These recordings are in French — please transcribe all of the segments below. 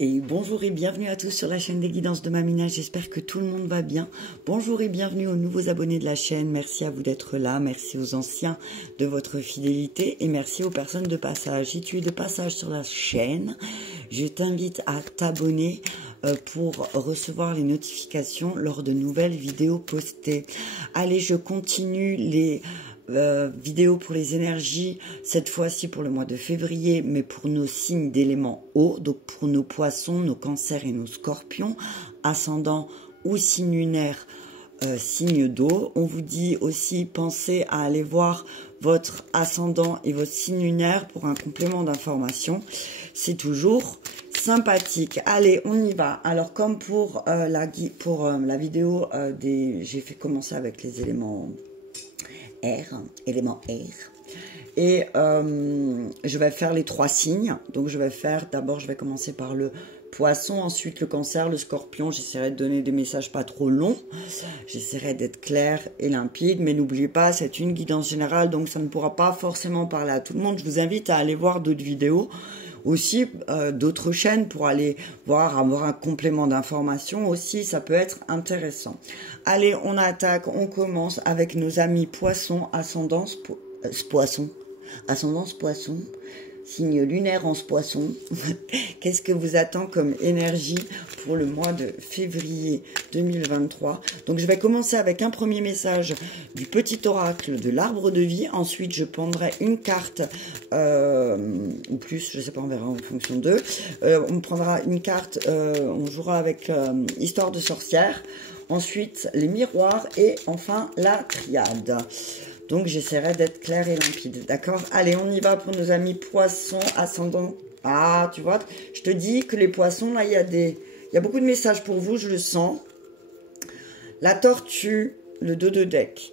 Et bonjour et bienvenue à tous sur la chaîne des guidances de Mamina, j'espère que tout le monde va bien. Bonjour et bienvenue aux nouveaux abonnés de la chaîne, merci à vous d'être là, merci aux anciens de votre fidélité et merci aux personnes de passage. Si tu es de passage sur la chaîne, je t'invite à t'abonner pour recevoir les notifications lors de nouvelles vidéos postées. Allez, je continue les vidéo pour les énergies, cette fois-ci pour le mois de février, mais pour nos signes d'éléments eau, donc pour nos poissons, nos cancers et nos scorpions, ascendant ou signe lunaire, signe d'eau. On vous dit aussi, pensez à aller voir votre ascendant et votre signe lunaire pour un complément d'information. C'est toujours sympathique. Allez, on y va. Alors, comme pour la vidéo j'ai fait commencer avec les éléments élément air. Et je vais faire les 3 signes. Donc je vais faire, d'abord je vais commencer par le poisson, ensuite le cancer, le scorpion. J'essaierai de donner des messages pas trop longs. J'essaierai d'être clair et limpide. Mais n'oubliez pas, c'est une guidance générale, donc ça ne pourra pas forcément parler à tout le monde. Je vous invite à aller voir d'autres vidéos. Aussi d'autres chaînes pour aller voir, avoir un complément d'information aussi, ça peut être intéressant. Allez, on attaque, on commence avec nos amis poissons, ascendance poisson, signe lunaire en poisson. Qu'est-ce que vous attend comme énergie pour le mois de février 2023? Donc je vais commencer avec un premier message du petit oracle de l'arbre de vie. Ensuite je prendrai une carte ou plus, je sais pas, on verra en fonction d'eux. On prendra une carte, on jouera avec histoire de sorcière. Ensuite les miroirs et enfin la triade. Donc, j'essaierai d'être clair et limpide, d'accord? Allez, on y va pour nos amis poissons, ascendant. Ah, tu vois, je te dis que les poissons, là, il y a beaucoup de messages pour vous, je le sens. La tortue, le dos de deck.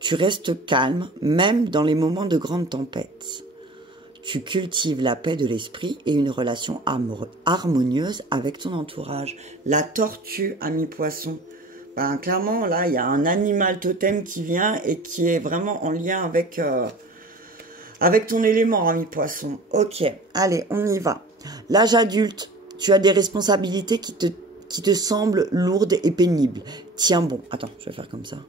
Tu restes calme, même dans les moments de grande tempête. Tu cultives la paix de l'esprit et une relation harmonieuse avec ton entourage. La tortue, ami poisson. Ben, clairement, là, il y a un animal totem qui vient et qui est vraiment en lien avec, avec ton élément, ami poisson. Ok, allez, on y va. L'âge adulte, tu as des responsabilités qui te semblent lourdes et pénibles. Tiens bon, attends, je vais faire comme ça.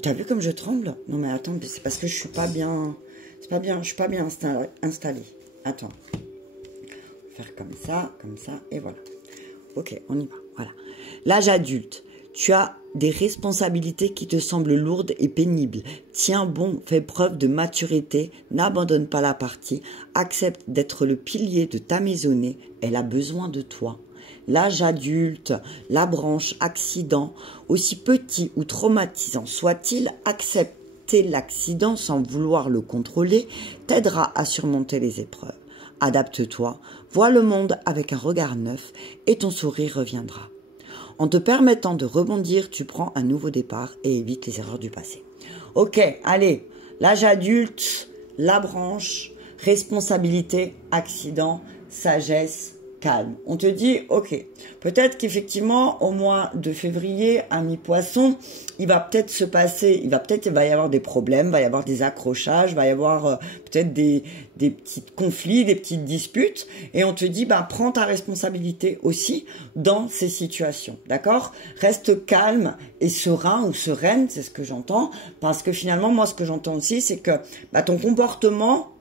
T'as vu comme je tremble? Non mais attends, c'est parce que je suis pas bien... C'est pas bien, je suis pas bien installée. Attends. Faire comme ça, et voilà. Ok, on y va, voilà. L'âge adulte. Tu as des responsabilités qui te semblent lourdes et pénibles. Tiens bon, fais preuve de maturité, n'abandonne pas la partie, accepte d'être le pilier de ta maisonnée, elle a besoin de toi. L'âge adulte, la branche, accident, aussi petit ou traumatisant soit-il, accepter l'accident sans vouloir le contrôler t'aidera à surmonter les épreuves. Adapte-toi, vois le monde avec un regard neuf et ton sourire reviendra. En te permettant de rebondir, tu prends un nouveau départ et évites les erreurs du passé. Ok, allez, l'âge adulte, la branche, responsabilité, accident, sagesse, calme. On te dit, ok, peut-être qu'effectivement, au mois de février, ami poisson, il va y avoir des problèmes, il va y avoir des accrochages, il va y avoir peut-être des petits conflits, des petites disputes, et on te dit, bah, prends ta responsabilité aussi dans ces situations, d'accord? Reste calme et serein ou sereine, c'est ce que j'entends, parce que finalement, moi, ce que j'entends aussi, c'est que bah, ton comportement,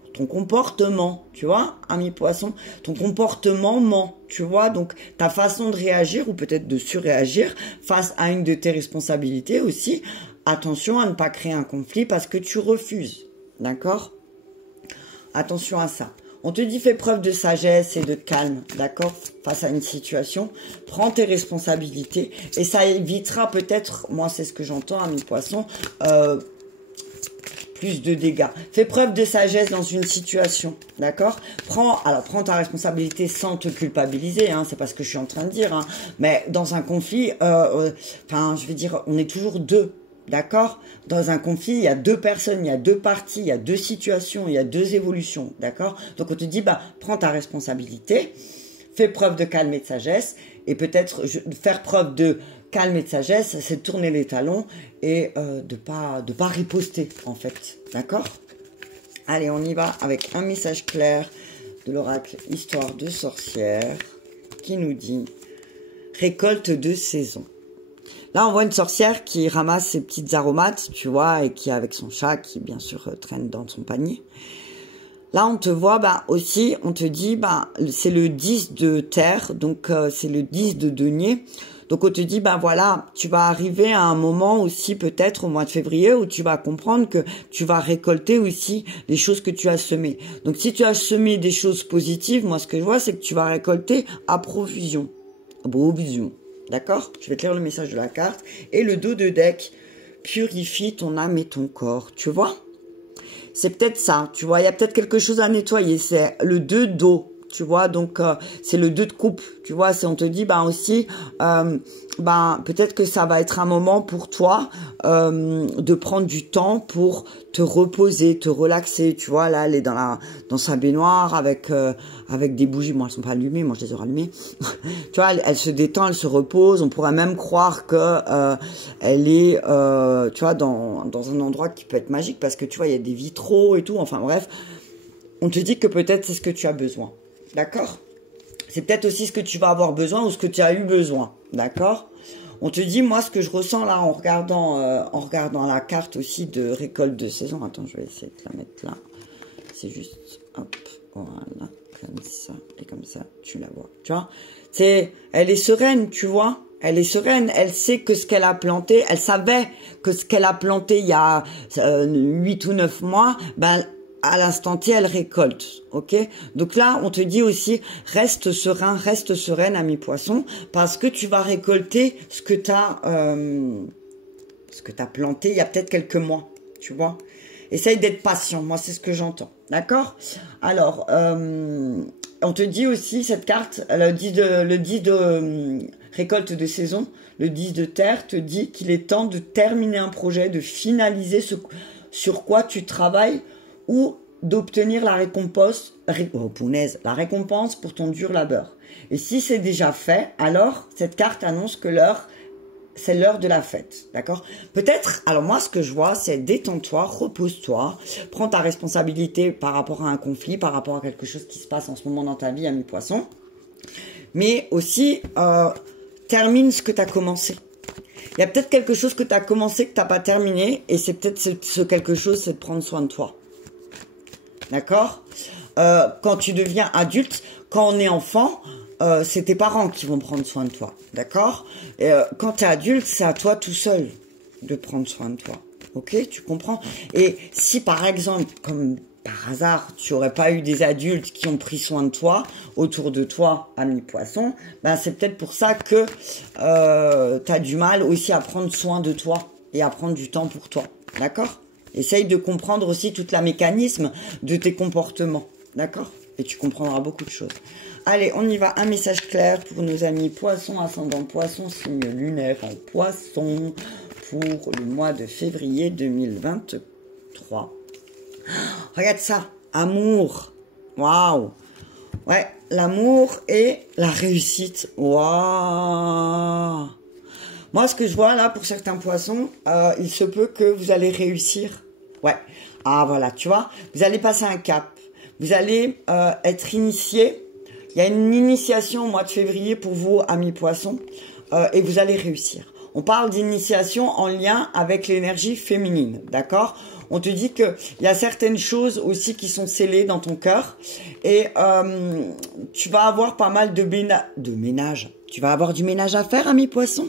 tu vois, ami poisson, ton comportement ment, tu vois, donc ta façon de réagir ou peut-être de surréagir face à une de tes responsabilités aussi, attention à ne pas créer un conflit parce que tu refuses, d'accord? Attention à ça. On te dit fais preuve de sagesse et de calme, d'accord, face à une situation, prends tes responsabilités et ça évitera peut-être, moi c'est ce que j'entends, ami poisson, plus de dégâts. Fais preuve de sagesse dans une situation, d'accord? Prends ta responsabilité sans te culpabiliser, hein, c'est pas ce que je suis en train de dire, hein, mais dans un conflit, je veux dire, on est toujours deux, d'accord? Dans un conflit, il y a deux personnes, il y a deux parties, il y a deux situations, il y a deux évolutions, d'accord? Donc on te dit, bah, prends ta responsabilité, fais preuve de calme et de sagesse, et peut-être faire preuve de calme et de sagesse, c'est de tourner les talons et de pas riposter, en fait. D'accord? Allez, on y va avec un message clair de l'oracle Histoire de sorcière. qui nous dit récolte de saison. Là, on voit une sorcière qui ramasse ses petites aromates, tu vois, et qui est avec son chat, qui bien sûr traîne dans son panier. Là, on te voit, aussi, on te dit, c'est le 10 de terre, donc c'est le 10 de denier. Donc, on te dit, voilà, tu vas arriver à un moment aussi, peut-être au mois de février, où tu vas comprendre que tu vas récolter aussi les choses que tu as semées. Donc, si tu as semé des choses positives, moi, ce que je vois, c'est que tu vas récolter à profusion. Profusion. D'accord? Je vais te lire le message de la carte. Et le dos de deck purifie ton âme et ton corps. Tu vois? C'est peut-être ça. Tu vois, il y a peut-être quelque chose à nettoyer. C'est le 2 d'eau. Tu vois, donc c'est le 2 de coupe, tu vois, si on te dit aussi, peut-être que ça va être un moment pour toi de prendre du temps pour te reposer, te relaxer, tu vois, là elle est dans sa baignoire avec des bougies, moi elles sont pas allumées, moi je les aurais allumées, tu vois, elle se détend, elle se repose, on pourrait même croire que elle est, tu vois, dans un endroit qui peut être magique parce que tu vois, il y a des vitraux et tout, enfin bref, on te dit que peut-être c'est ce que tu as besoin. D'accord? C'est peut-être aussi ce que tu vas avoir besoin ou ce que tu as eu besoin. D'accord? On te dit, moi, ce que je ressens là en regardant la carte aussi de récolte de saison. Attends, je vais essayer de la mettre là. C'est juste, hop, voilà, comme ça. Et comme ça, tu la vois. Tu vois? Elle est sereine, tu vois? Elle est sereine, elle sait que ce qu'elle a planté, elle savait que ce qu'elle a planté il y a 8 ou 9 mois, à l'instant T, elle récolte, ok? Donc là, on te dit aussi, reste serein, reste sereine, ami poisson, parce que tu vas récolter ce que tu as planté il y a peut-être quelques mois, tu vois? Essaye d'être patient, moi c'est ce que j'entends, d'accord? Alors, on te dit aussi, cette carte, le 10 de récolte de saison, le 10 de terre, te dit qu'il est temps de terminer un projet, de finaliser ce sur quoi tu travailles, ou d'obtenir la récompense pour ton dur labeur. Et si c'est déjà fait, alors cette carte annonce que c'est l'heure de la fête, d'accord? Peut-être, alors moi ce que je vois, c'est détends-toi, repose-toi, prends ta responsabilité par rapport à un conflit, par rapport à quelque chose qui se passe en ce moment dans ta vie, ami poisson, mais aussi termine ce que tu as commencé. Il y a peut-être quelque chose que tu as commencé que tu n'as pas terminé, et c'est peut-être ce quelque chose, c'est de prendre soin de toi. D'accord? Quand tu deviens adulte, quand on est enfant, c'est tes parents qui vont prendre soin de toi. D'accord? Quand tu es adulte, c'est à toi tout seul de prendre soin de toi. Ok? Tu comprends? Et si par exemple, comme par hasard, tu n'aurais pas eu des adultes qui ont pris soin de toi, autour de toi, ami poisson, c'est peut-être pour ça que tu as du mal aussi à prendre soin de toi et à prendre du temps pour toi. D'accord? Essaye de comprendre aussi toute la mécanisme de tes comportements. D'accord? Et tu comprendras beaucoup de choses. Allez, on y va. Un message clair pour nos amis poissons, ascendant poisson, signe lunaire en poisson, pour le mois de février 2023. Regarde ça. Amour. Waouh. Ouais, l'amour et la réussite. Waouh. Moi, ce que je vois là, pour certains poissons, il se peut que vous allez réussir. Ouais. Ah, voilà, tu vois. Vous allez passer un cap. Vous allez être initié. Il y a une initiation au mois de février pour vous, amis poissons. Et vous allez réussir. On parle d'initiation en lien avec l'énergie féminine. D'accord? On te dit qu'il y a certaines choses aussi qui sont scellées dans ton cœur. Et tu vas avoir pas mal de ménage. Tu vas avoir du ménage à faire, ami poisson.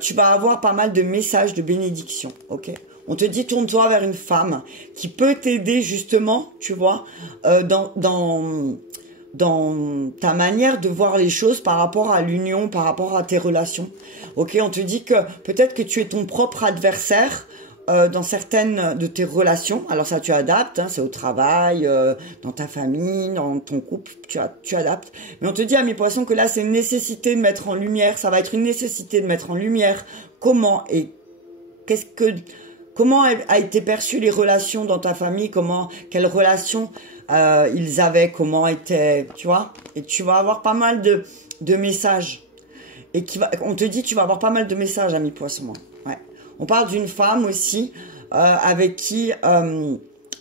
Tu vas avoir pas mal de messages de bénédiction. Ok? On te dit, tourne-toi vers une femme qui peut t'aider justement, tu vois, dans ta manière de voir les choses par rapport à l'union, par rapport à tes relations. Ok, on te dit que peut-être que tu es ton propre adversaire dans certaines de tes relations. Alors ça, tu adaptes, hein, c'est au travail, dans ta famille, dans ton couple, tu adaptes. Mais on te dit, à mes poissons, que là, c'est une nécessité de mettre en lumière, ça va être une nécessité de mettre en lumière comment a été perçues les relations dans ta famille, quelles relations ils avaient, comment étaient, tu vois. Et tu vas avoir pas mal de messages. Et on te dit, tu vas avoir pas mal de messages, ami poisson. Ouais. On parle d'une femme aussi avec qui,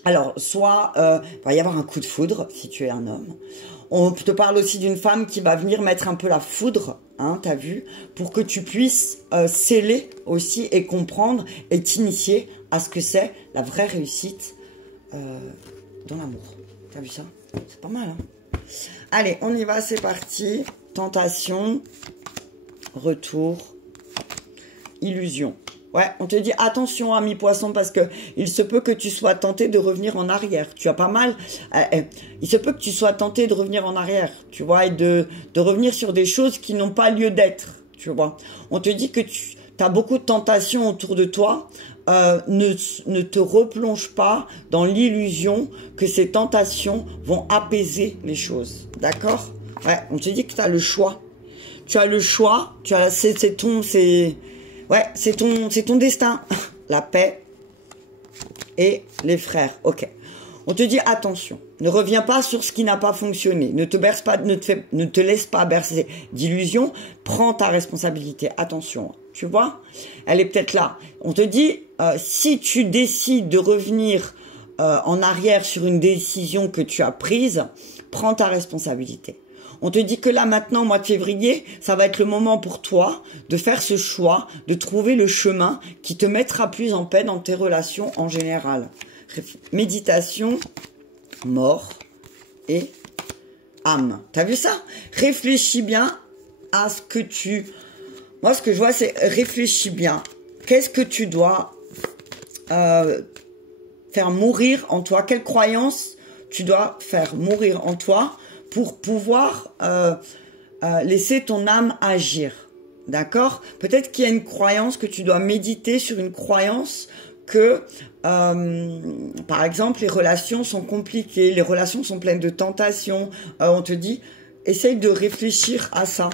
alors, soit il va y avoir un coup de foudre si tu es un homme. On te parle aussi d'une femme qui va venir mettre un peu la foudre, hein, t'as vu, pour que tu puisses sceller aussi et comprendre et t'initier à ce que c'est la vraie réussite dans l'amour. T'as vu ça? C'est pas mal, hein? Allez, on y va, c'est parti. Tentation, retour, illusion. Ouais, on te dit attention, ami poisson, parce que il se peut que tu sois tenté de revenir en arrière. Tu as pas mal. Il se peut que tu sois tenté de revenir en arrière, tu vois, et de revenir sur des choses qui n'ont pas lieu d'être, tu vois. On te dit que tu as beaucoup de tentations autour de toi. Ne te replonge pas dans l'illusion que ces tentations vont apaiser les choses, d'accord? Ouais, on te dit que tu as le choix. Tu as le choix. C'est ton destin. La paix et les frères. Ok. On te dit attention. Ne reviens pas sur ce qui n'a pas fonctionné. Ne te laisse pas bercer d'illusions. Prends ta responsabilité. Attention. Tu vois? Elle est peut-être là. On te dit, si tu décides de revenir en arrière sur une décision que tu as prise, prends ta responsabilité. On te dit que là, maintenant, au mois de février, ça va être le moment pour toi de faire ce choix, de trouver le chemin qui te mettra plus en paix dans tes relations en général. Méditation, mort et âme. T'as vu ça? Réfléchis bien à ce que tu... Moi, ce que je vois, c'est réfléchis bien. Qu'est-ce que tu dois faire mourir en toi? Quelle croyance tu dois faire mourir en toi pour pouvoir laisser ton âme agir, d'accord? Peut-être qu'il y a une croyance que tu dois méditer sur une croyance que, par exemple, les relations sont compliquées, les relations sont pleines de tentations. On te dit, essaye de réfléchir à ça,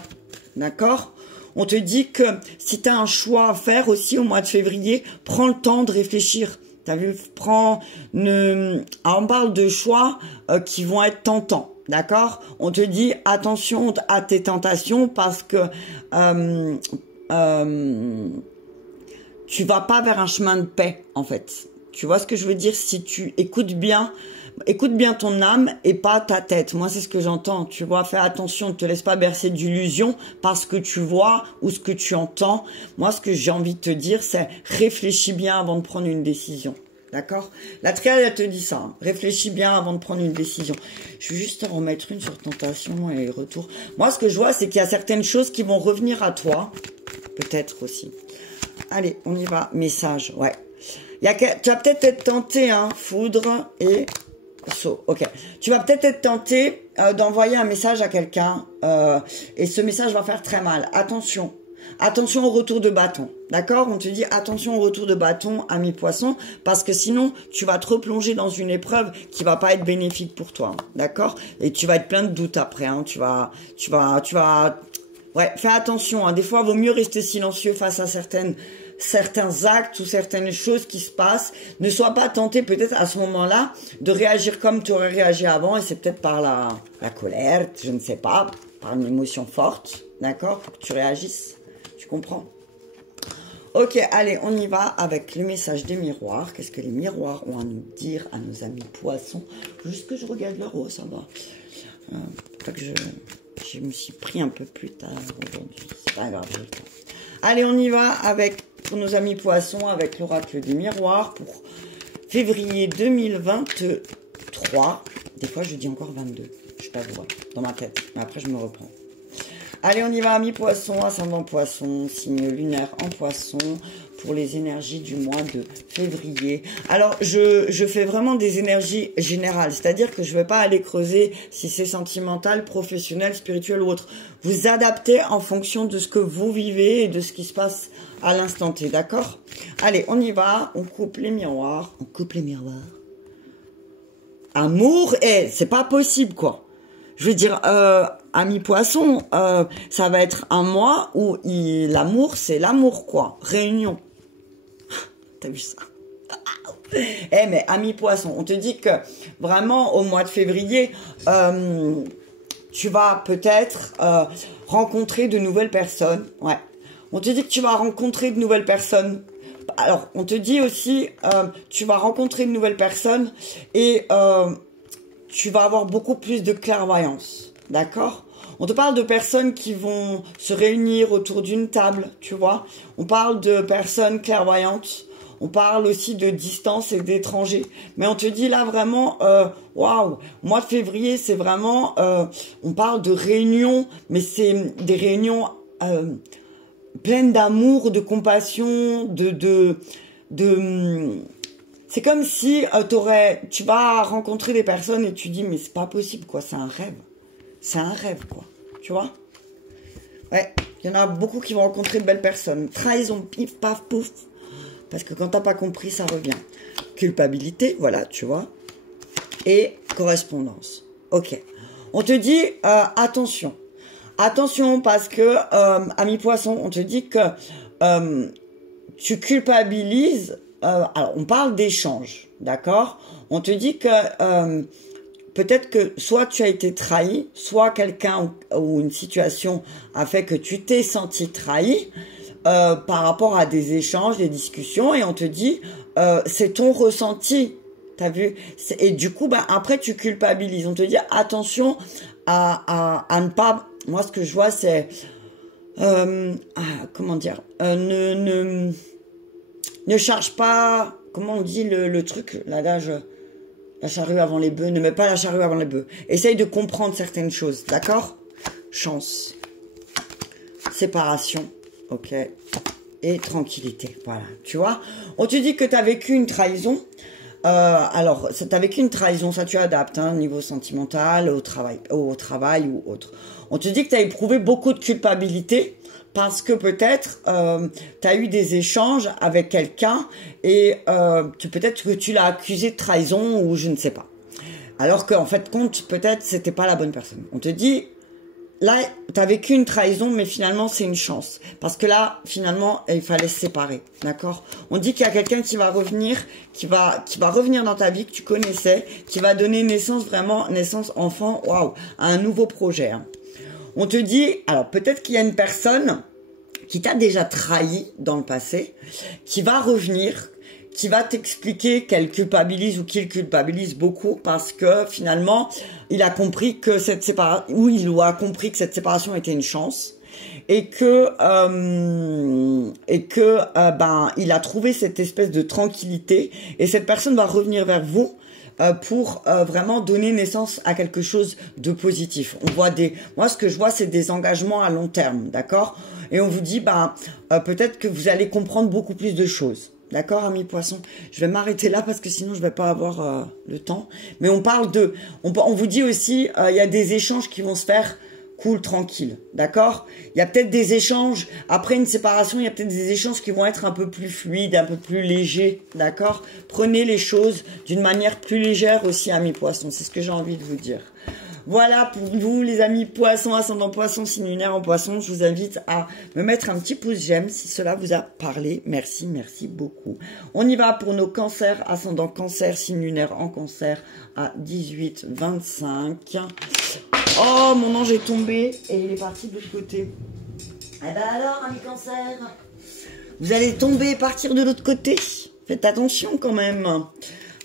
d'accord? On te dit que si tu as un choix à faire aussi au mois de février, prends le temps de réfléchir. T'as vu, on parle de choix qui vont être tentants. D'accord? On te dit attention à tes tentations parce que tu vas pas vers un chemin de paix en fait. Tu vois ce que je veux dire? Si tu écoutes bien ton âme et pas ta tête. Moi c'est ce que j'entends. Tu vois, fais attention, ne te laisse pas bercer d'illusions parce que tu vois ou ce que tu entends. Moi ce que j'ai envie de te dire c'est réfléchis bien avant de prendre une décision. D'accord? La triade, elle te dit ça. Hein. Réfléchis bien avant de prendre une décision. Je vais juste en remettre une sur tentation et retour. Moi, ce que je vois, c'est qu'il y a certaines choses qui vont revenir à toi. Peut-être aussi. Allez, on y va. Message, ouais. Tu vas peut-être être tenté, hein, foudre et saut. Ok. Tu vas peut-être être tenté d'envoyer un message à quelqu'un et ce message va faire très mal. Attention. Attention au retour de bâton, d'accord? On te dit attention au retour de bâton, ami poisson, parce que sinon, tu vas te replonger dans une épreuve qui va pas être bénéfique pour toi, d'accord? Et tu vas être plein de doutes après, hein. Ouais, fais attention, hein. Des fois, il vaut mieux rester silencieux face à certains actes ou certaines choses qui se passent. Ne sois pas tenté peut-être à ce moment-là de réagir comme tu aurais réagi avant, et c'est peut-être par la colère, je ne sais pas, par une émotion forte, d'accord? Pour que tu réagisses. Tu comprends? Ok, allez, on y va avec le message des miroirs. Qu'est-ce que les miroirs ont à nous dire à nos amis poissons? Juste que je regarde leur eau, ça va. Pas que je me suis pris un peu plus tard aujourd'hui. C'est pas grave, j'ai le temps. Allez, on y va avec, pour nos amis poissons, avec l'oracle des miroirs pour février 2023. Des fois, je dis encore 22. Je sais pas pourquoi, dans ma tête. Mais après, je me reprends. Allez, on y va, amis poissons, ascendant poisson, signe lunaire en poisson, pour les énergies du mois de février. Alors, je fais vraiment des énergies générales, c'est-à-dire que je ne vais pas aller creuser si c'est sentimental, professionnel, spirituel ou autre. Vous adaptez en fonction de ce que vous vivez et de ce qui se passe à l'instant T, d'accord? Allez, on y va, on coupe les miroirs. On coupe les miroirs. Amour, c'est pas possible, quoi. Je veux dire, ami poisson, ça va être un mois où l'amour, c'est l'amour, quoi. Réunion. T'as vu ça? Mais ami poisson, on te dit que vraiment au mois de février, tu vas peut-être rencontrer de nouvelles personnes. Ouais. On te dit que tu vas rencontrer de nouvelles personnes. Alors, on te dit aussi, tu vas rencontrer de nouvelles personnes et tu vas avoir beaucoup plus de clairvoyance, d'accord? On te parle de personnes qui vont se réunir autour d'une table, tu vois. On parle de personnes clairvoyantes. On parle aussi de distance et d'étrangers. Mais on te dit là vraiment, waouh, mois de février, c'est vraiment, on parle de réunions, mais c'est des réunions pleines d'amour, de compassion, c'est comme si tu vas rencontrer des personnes et tu dis, mais c'est pas possible, quoi, c'est un rêve. C'est un rêve, quoi. Tu vois? Ouais, il y en a beaucoup qui vont rencontrer de belles personnes. Trahison, pif, paf, pouf. Parce que quand t'as pas compris, ça revient. Culpabilité, voilà, tu vois. Et correspondance. Ok. On te dit, attention. Attention, parce que, ami poisson, on te dit que tu culpabilises. Alors, on parle d'échange, d'accord? On te dit que peut-être que soit tu as été trahi, soit quelqu'un ou une situation a fait que tu t'es senti trahi par rapport à des échanges, des discussions, et on te dit c'est ton ressenti, t'as vu? Et du coup, bah après tu culpabilises. On te dit attention à ne pas. Moi, ce que je vois, c'est comment dire, ne charge pas. Comment on dit le truc, l'adage? La charrue avant les bœufs, ne mets pas la charrue avant les bœufs. Essaye de comprendre certaines choses, d'accord? Chance. Séparation, ok. Et tranquillité, voilà. Tu vois? On te dit que tu as vécu une trahison. Alors, tu as vécu une trahison, ça tu adaptes, hein, niveau sentimental, au travail ou autre. On te dit que tu as éprouvé beaucoup de culpabilité parce que peut-être tu as eu des échanges avec quelqu'un et peut-être que tu l'as accusé de trahison ou je ne sais pas. Alors qu'en fait, compte, peut-être c'était pas la bonne personne. On te dit, là, tu as vécu une trahison, mais finalement, c'est une chance. Parce que là, finalement, il fallait se séparer, d'accord? On dit qu'il y a quelqu'un qui va revenir, qui va revenir dans ta vie, que tu connaissais, qui va donner naissance, vraiment, naissance enfant, waouh, à un nouveau projet, hein. On te dit, alors peut-être qu'il y a une personne qui t'a déjà trahi dans le passé, qui va revenir, qui va t'expliquer qu'elle culpabilise ou qu'il culpabilise beaucoup parce que finalement, il a compris que cette séparation, ou il a compris que cette séparation était une chance et que il a trouvé cette espèce de tranquillité et cette personne va revenir vers vous pour vraiment donner naissance à quelque chose de positif. On voit moi ce que je vois c'est des engagements à long terme, d'accord? Et on vous dit peut-être que vous allez comprendre beaucoup plus de choses. D'accord, amis poissons? Je vais m'arrêter là parce que sinon je vais pas avoir le temps. Mais on parle on vous dit aussi il y a des échanges qui vont se faire cool, tranquille, d'accord? Il y a peut-être des échanges, après une séparation, il y a peut-être des échanges qui vont être un peu plus fluides, un peu plus légers, d'accord? Prenez les choses d'une manière plus légère aussi, amis poissons, c'est ce que j'ai envie de vous dire. Voilà pour vous les amis poissons, ascendant poisson, signe lunaire en poisson. Je vous invite à me mettre un petit pouce j'aime si cela vous a parlé. Merci, merci beaucoup. On y va pour nos cancers, ascendant cancer, signe lunaire en cancer à 18-25. Oh, mon ange est tombé et il est parti de l'autre côté. Eh ben alors, amis cancer, vous allez tomber et partir de l'autre côté. Faites attention quand même.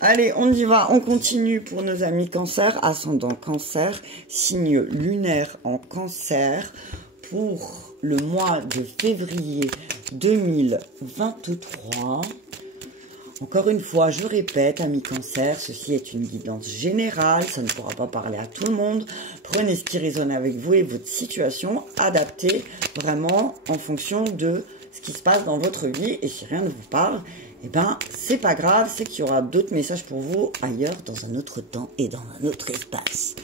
Allez, on y va, on continue pour nos amis cancer, ascendant cancer, signe lunaire en cancer, pour le mois de février 2023. Encore une fois, je répète, amis cancer, ceci est une guidance générale, ça ne pourra pas parler à tout le monde. Prenez ce qui résonne avec vous et votre situation, adaptez vraiment en fonction de ce qui se passe dans votre vie. Et si rien ne vous parle, eh ben, c'est pas grave, c'est qu'il y aura d'autres messages pour vous ailleurs, dans un autre temps et dans un autre espace.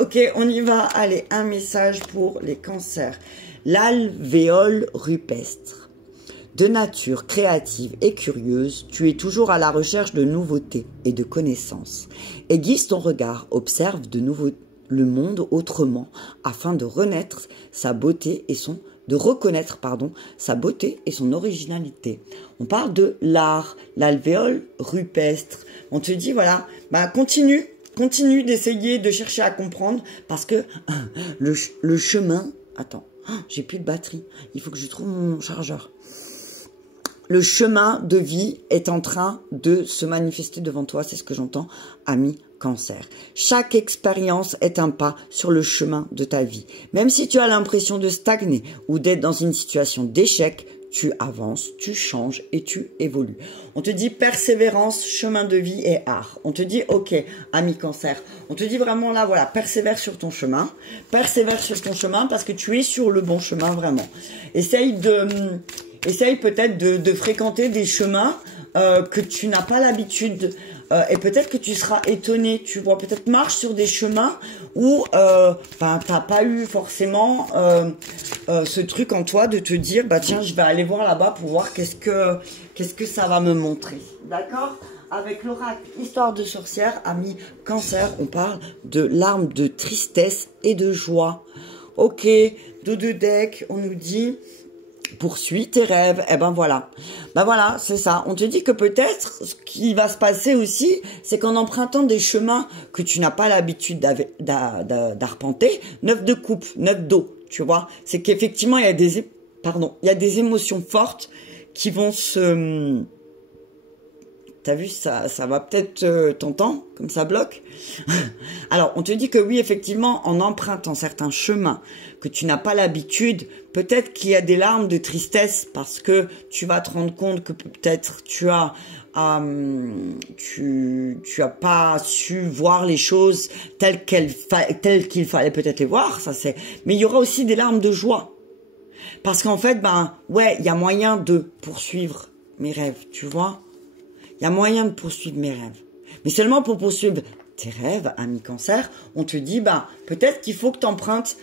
Ok, on y va. Allez, un message pour les cancers. L'alvéole rupestre. De nature créative et curieuse, tu es toujours à la recherche de nouveautés et de connaissances. Aiguise ton regard, observe de nouveau le monde autrement, afin de reconnaître sa beauté et son originalité. On parle de l'art, l'alvéole rupestre. On te dit, voilà, continue d'essayer de chercher à comprendre, parce que le chemin... Attends, j'ai plus de batterie. Il faut que je trouve mon chargeur. Le chemin de vie est en train de se manifester devant toi, c'est ce que j'entends, ami Cancer. Chaque expérience est un pas sur le chemin de ta vie. Même si tu as l'impression de stagner ou d'être dans une situation d'échec, tu avances, tu changes et tu évolues. On te dit persévérance, chemin de vie et art. On te dit, ok, ami Cancer, on te dit vraiment là, voilà, persévère sur ton chemin. Persévère sur ton chemin parce que tu es sur le bon chemin vraiment. Essaye peut-être de fréquenter des chemins que tu n'as pas l'habitude et peut-être que tu seras étonné, tu vois, peut-être marche sur des chemins où t'as pas eu forcément ce truc en toi de te dire bah tiens je vais aller voir là-bas pour voir qu'est-ce que ça va me montrer, d'accord? Avec l'oracle Histoire de sorcière, ami Cancer, on parle de larmes de tristesse et de joie. Ok, dos de deck, on nous dit poursuis tes rêves, et ben voilà. Ben voilà, c'est ça. On te dit que peut-être, ce qui va se passer aussi, c'est qu'en empruntant des chemins que tu n'as pas l'habitude d'arpenter, 9 de coupe, 9 d'eau, tu vois, c'est qu'effectivement, il y a des émotions fortes qui vont se... T'as vu, ça va peut-être t'entendre, comme ça bloque. Alors, on te dit que oui, effectivement, en empruntant certains chemins que tu n'as pas l'habitude, peut-être qu'il y a des larmes de tristesse parce que tu vas te rendre compte que peut-être tu as pas su voir les choses telles qu'il fallait peut-être les voir, ça c'est. Mais il y aura aussi des larmes de joie parce qu'en fait, ben ouais, il y a moyen de poursuivre mes rêves, tu vois. Il y a moyen de poursuivre mes rêves. Mais seulement pour poursuivre tes rêves, ami Cancer, on te dit, bah, peut-être qu'il faut que tu empruntes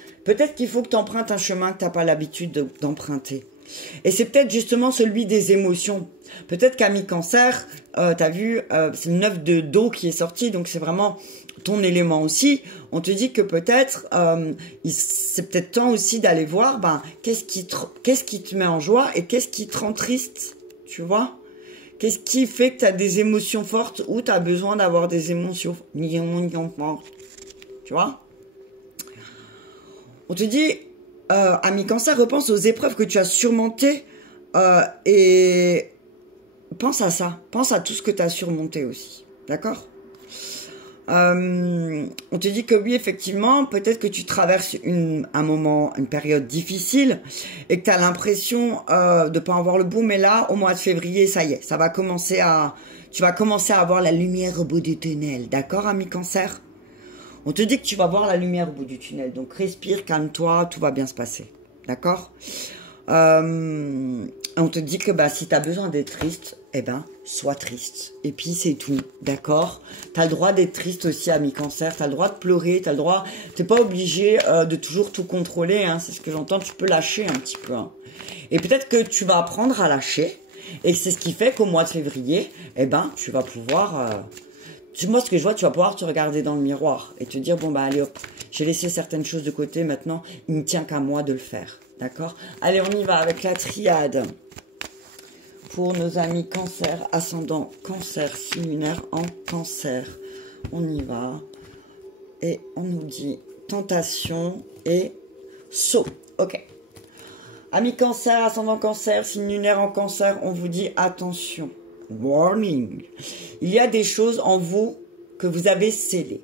un chemin que tu n'as pas l'habitude d'emprunter. Et c'est peut-être justement celui des émotions. Peut-être qu'ami Cancer, tu as vu, c'est le 9 de dos qui est sorti, donc c'est vraiment ton élément aussi. On te dit que peut-être, c'est peut-être temps aussi d'aller voir, ben, qu'est-ce qui te met en joie et qu'est-ce qui te rend triste, tu vois? Qu'est-ce qui fait que tu as des émotions fortes ou tu as besoin d'avoir des émotions fortes? Tu vois? On te dit, ami Cancer, repense aux épreuves que tu as surmontées et pense à ça. Pense à tout ce que tu as surmonté aussi. D'accord? On te dit que oui, effectivement, peut-être que tu traverses une période difficile et que tu as l'impression de ne pas avoir le bout, mais là, au mois de février, ça y est, tu vas commencer à avoir la lumière au bout du tunnel, d'accord, ami Cancer? On te dit que tu vas voir la lumière au bout du tunnel, donc respire, calme-toi, tout va bien se passer, d'accord? On te dit que bah, si tu as besoin d'être triste, eh ben, sois triste. Et puis, c'est tout, d'accord? Tu as le droit d'être triste aussi, ami Cancer. Tu as le droit de pleurer, tu as le droit... Tu n'es pas obligé de toujours tout contrôler, hein, c'est ce que j'entends. Tu peux lâcher un petit peu. Hein. Et peut-être que tu vas apprendre à lâcher. Et c'est ce qui fait qu'au mois de février, eh ben, tu vas pouvoir... Moi, ce que je vois, tu vas pouvoir te regarder dans le miroir et te dire, bon, bah, allez, hop, j'ai laissé certaines choses de côté, maintenant, il ne tient qu'à moi de le faire. D'accord? Allez, on y va avec la triade. Pour nos amis Cancer, ascendant Cancer, signe lunaire en Cancer. On y va. Et on nous dit tentation et saut. Ok. Amis Cancer, ascendant Cancer, signe lunaire en Cancer, on vous dit attention. Warning. Il y a des choses en vous que vous avez scellées.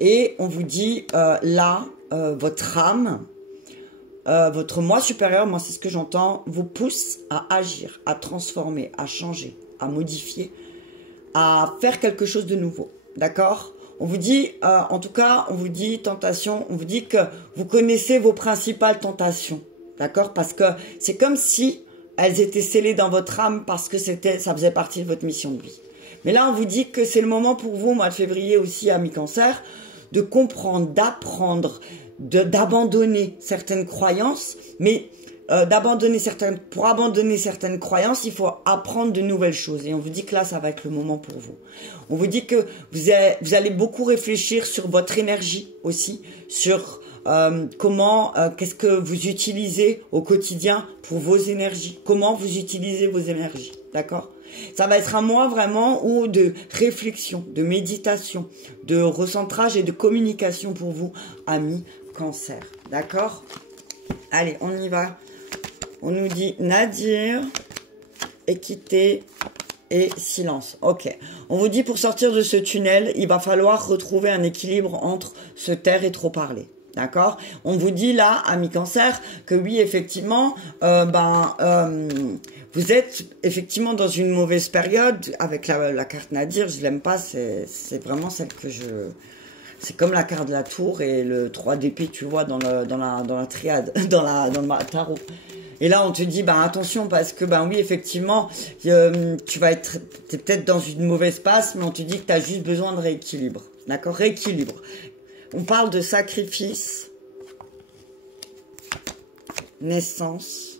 Et on vous dit là, votre âme... votre moi supérieur, moi c'est ce que j'entends, vous pousse à agir, à transformer, à changer, à modifier, à faire quelque chose de nouveau, d'accord? On vous dit, en tout cas, on vous dit tentation, on vous dit que vous connaissez vos principales tentations, d'accord? Parce que c'est comme si elles étaient scellées dans votre âme parce que ça faisait partie de votre mission de vie. Mais là, on vous dit que c'est le moment pour vous, mois de février aussi, amis Cancer, de comprendre, d'apprendre, d'abandonner certaines croyances, mais pour abandonner certaines croyances, il faut apprendre de nouvelles choses. Et on vous dit que là, ça va être le moment pour vous. On vous dit que vous allez beaucoup réfléchir sur votre énergie aussi, sur qu'est-ce que vous utilisez au quotidien pour vos énergies, comment vous utilisez vos énergies, d'accord? Ça va être un mois vraiment de réflexion, de méditation, de recentrage et de communication pour vous, amis Cancer. D'accord? Allez, on y va. On nous dit Nadir, équité et silence. Ok. On vous dit pour sortir de ce tunnel, il va falloir retrouver un équilibre entre se taire et trop parler. D'accord? On vous dit là, amis cancer, que oui, effectivement, vous êtes effectivement dans une mauvaise période avec la carte Nadir. Je l'aime pas, c'est vraiment celle que je... C'est comme la carte de la tour et le 3 d'épée, tu vois, dans la triade, dans le tarot. Et là, on te dit, attention, parce que, oui, effectivement, tu vas être, t'es peut-être dans une mauvaise passe, mais on te dit que tu as juste besoin de rééquilibre. D'accord? Rééquilibre. On parle de sacrifice, naissance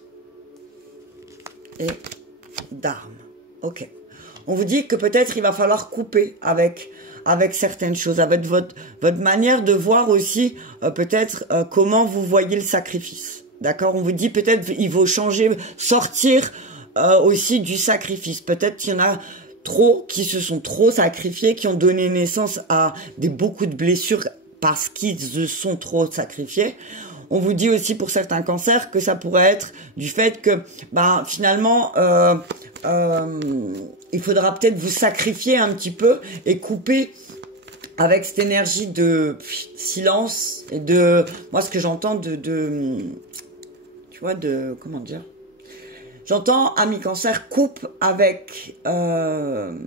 et d'armes. Ok. On vous dit que peut-être il va falloir couper avec certaines choses, avec votre manière de voir aussi peut-être comment vous voyez le sacrifice. D'accord? On vous dit peut-être il faut changer, sortir aussi du sacrifice. Peut-être qu'il y en a trop qui se sont trop sacrifiés, qui ont donné naissance à beaucoup de blessures parce qu'ils se sont trop sacrifiés. On vous dit aussi pour certains cancers que ça pourrait être du fait que finalement il faudra peut-être vous sacrifier un petit peu et couper avec cette énergie de silence et de... Moi, ce que j'entends tu vois, comment dire? J'entends, ami cancer, coupe avec le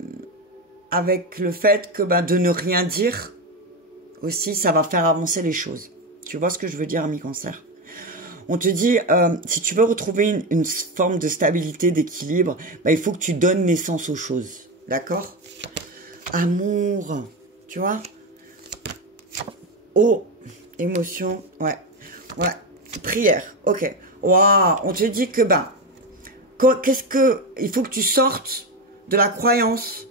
fait que de ne rien dire, aussi, ça va faire avancer les choses. Tu vois ce que je veux dire, ami cancer? On te dit, si tu veux retrouver une forme de stabilité, d'équilibre, il faut que tu donnes naissance aux choses. D'accord? Amour, tu vois? Oh, émotion, ouais. Prière, ok. Waouh, on te dit que, il faut que tu sortes de la croyance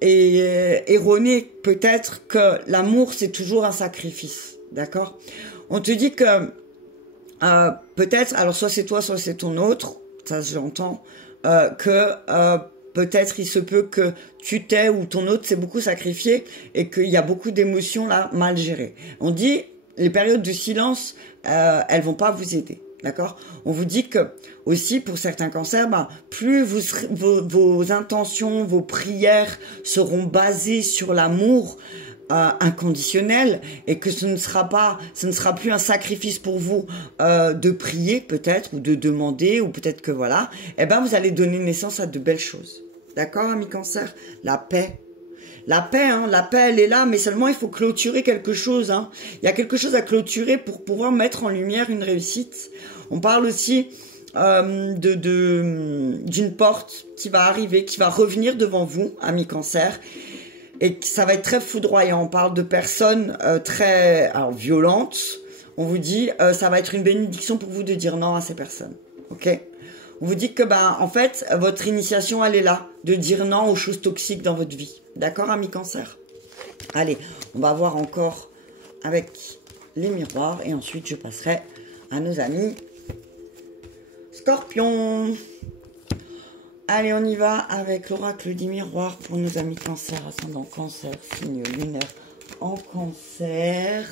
erronée, peut-être, que l'amour, c'est toujours un sacrifice. D'accord? On te dit que, peut-être, alors soit c'est toi, soit c'est ton autre, ça j'entends, peut-être il se peut que tu t'aies ou ton autre s'est beaucoup sacrifié et qu'il y a beaucoup d'émotions là mal gérées. On dit, les périodes de silence, elles vont pas vous aider. D'accord? On vous dit que aussi pour certains cancers, plus vos intentions, vos prières seront basées sur l'amour inconditionnel et que ce ne sera plus un sacrifice pour vous de prier peut-être ou de demander ou peut-être que voilà, vous allez donner naissance à de belles choses. D'accord, ami cancer? La paix. La paix, elle est là, mais seulement il faut clôturer quelque chose. Il y a quelque chose à clôturer pour pouvoir mettre en lumière une réussite. On parle aussi d'une porte qui va arriver, qui va revenir devant vous, ami cancer, et ça va être très foudroyant. On parle de personnes très violentes. On vous dit, ça va être une bénédiction pour vous de dire non à ces personnes. Ok? On vous dit que, en fait, votre initiation, elle est là, de dire non aux choses toxiques dans votre vie. D'accord, ami cancer? Allez, on va voir encore avec les miroirs et ensuite je passerai à nos amis Scorpion. Allez, on y va avec l'oracle du miroir pour nos amis cancer, ascendant cancer, signe lunaire en cancer.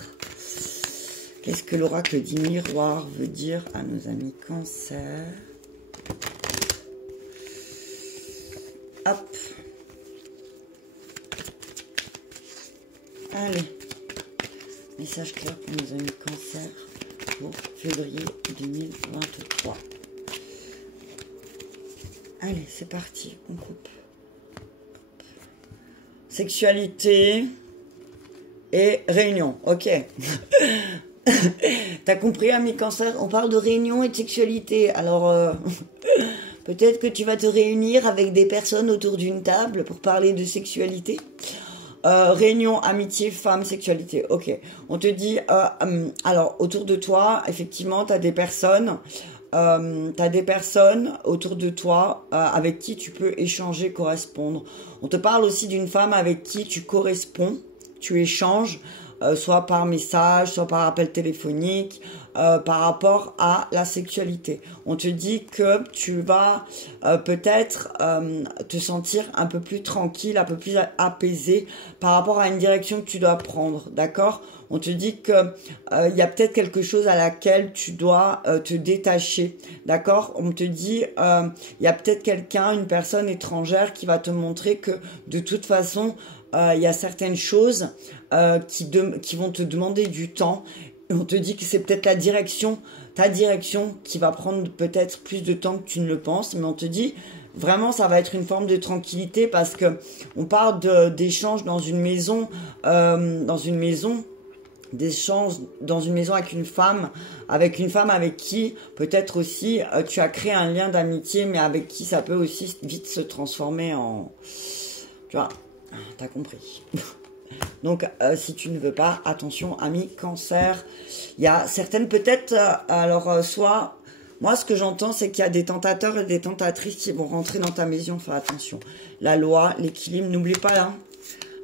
Qu'est-ce que l'oracle du miroir veut dire à nos amis cancer? Hop. Allez. Message clair pour nos amis cancer pour février 2023. Allez, c'est parti, on coupe. Sexualité et réunion, ok. T'as compris, ami cancer? On parle de réunion et de sexualité. Alors, peut-être que tu vas te réunir avec des personnes autour d'une table pour parler de sexualité. Réunion, amitié, femme, sexualité. Ok. On te dit, alors, autour de toi, effectivement, t'as des personnes autour de toi avec qui tu peux échanger, correspondre. On te parle aussi d'une femme avec qui tu corresponds, tu échanges, soit par message, soit par appel téléphonique, par rapport à la sexualité. On te dit que tu vas peut-être te sentir un peu plus tranquille, un peu plus apaisé par rapport à une direction que tu dois prendre, d'accord? On te dit que il y a peut-être quelque chose à laquelle tu dois te détacher, d'accord? On te dit il y a peut-être quelqu'un, une personne étrangère qui va te montrer que de toute façon il y a certaines choses qui vont te demander du temps. Et on te dit que c'est peut-être ta direction qui va prendre peut-être plus de temps que tu ne le penses, mais on te dit vraiment ça va être une forme de tranquillité parce que on parle d'échanges dans une maison, d'échanges dans une maison avec une femme avec qui peut-être aussi tu as créé un lien d'amitié, mais avec qui ça peut aussi vite se transformer en, tu vois, t'as compris. Donc, si tu ne veux pas, attention, ami Cancer. Il y a certaines, peut-être, soit, moi, ce que j'entends, c'est qu'il y a des tentateurs et des tentatrices qui vont rentrer dans ta maison. Fais attention. La loi, l'équilibre, n'oublie pas, là,